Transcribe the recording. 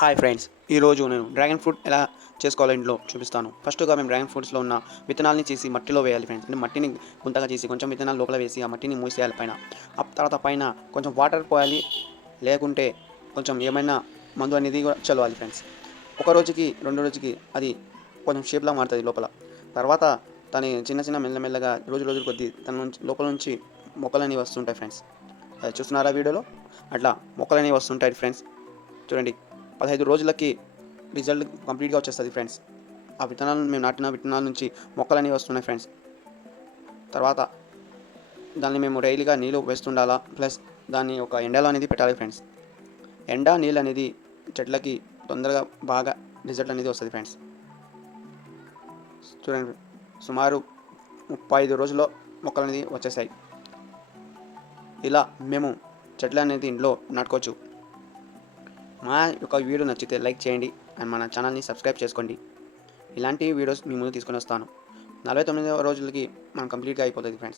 Hi friends, ఈరోజు నేను dragon fruit ఎలా చేసుకోవాలో ఇంట్లో చూపిస్తాను. ఫస్ట్‌గా మేము డ్రాగన్ ఫ్రూట్స్‌లో ఉన్న విత్తనాల్ని తీసి మట్టిలో వేయాలి ఫ్రెండ్స్. అంటే మట్టిని గుంతగా చేసి కొంచెం విత్తనాలు లోపల వేసి ఆ మట్టిని మూసేయాలి పైన. ఆ తర్వాత పైన కొంచెం వాటర్ పోయాలి. లేకుంటే కొంచెం ఏమైనా మందు అనేది కూడా చల్లవాలి ఫ్రెండ్స్. ఒక రోజుకి, 2 రోజుకి అది కొంచెం షేప్‌లా మారుతది లోపల. తర్వాత దాని చిన్న చిన్న మెల్లమెల్లగా రోజు కొద్దీ దాని నుంచి లోపల నుంచి మొక్కలనేవి వస్తుంటాయి ఫ్రెండ్స్. అది చూస్తున్నారా వీడియోలో? అట్లా మొక్కలనేవి వస్తుంటాయి ఫ్రెండ్స్. చూడండి, 15 రోజులకి రిజల్ట్ కంప్లీట్‌గా వచ్చేస్తది ఫ్రెండ్స్. ఆ విత్తనాలు మేము నాటిన విత్తనాల నుంచి మొక్కలనేవి వస్తున్నాయి ఫ్రెండ్స్. తర్వాత దాన్ని మేము డైలీగా నీళ్ళు వేస్తుండాలా. ప్లస్ దాన్ని ఒక ఎండలో అనేది పెట్టాలి ఫ్రెండ్స్. ఎండ, నీళ్ళు అనేది చెట్లకి తొందరగా బాగా రిజల్ట్ అనేది వస్తది ఫ్రెండ్స్. చూడండి, సుమారు 35 రోజుల్లో మొక్కలనేది వచ్చేసాయి. ఇలా మేము చెట్లనేది ఇంట్లో నాటుకోవచ్చు. మా యొక్క వీడియో నచ్చితే లైక్ చేయండి అండ్ మన ఛానల్ని సబ్స్క్రైబ్ చేసుకోండి. ఇలాంటి వీడియోస్ మీ ముందు తీసుకొని వస్తాను. 49వ రోజులకి మనం కంప్లీట్‌గా అయిపోతుంది ఫ్రెండ్స్.